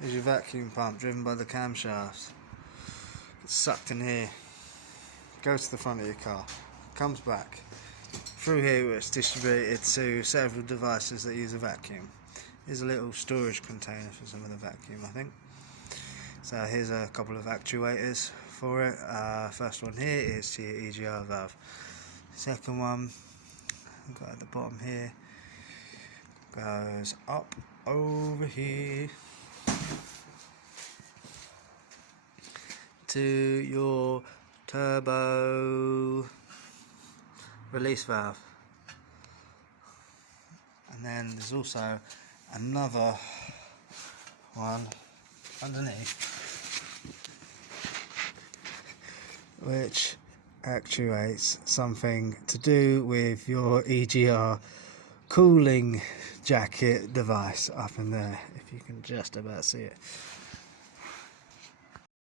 There's your vacuum pump driven by the camshafts. It's sucked in here, goes to the front of your car, comes back through here where it's distributed to several devices that use a vacuum. Here's a little storage container for some of the vacuum, I think. So here's a couple of actuators for it. First one here is to your EGR valve. Second one, got at the bottom here, goes up over here to your turbo release valve. And then there's also another one underneath which actuates something to do with your EGR cooling jacket device up in there, if you can just about see it.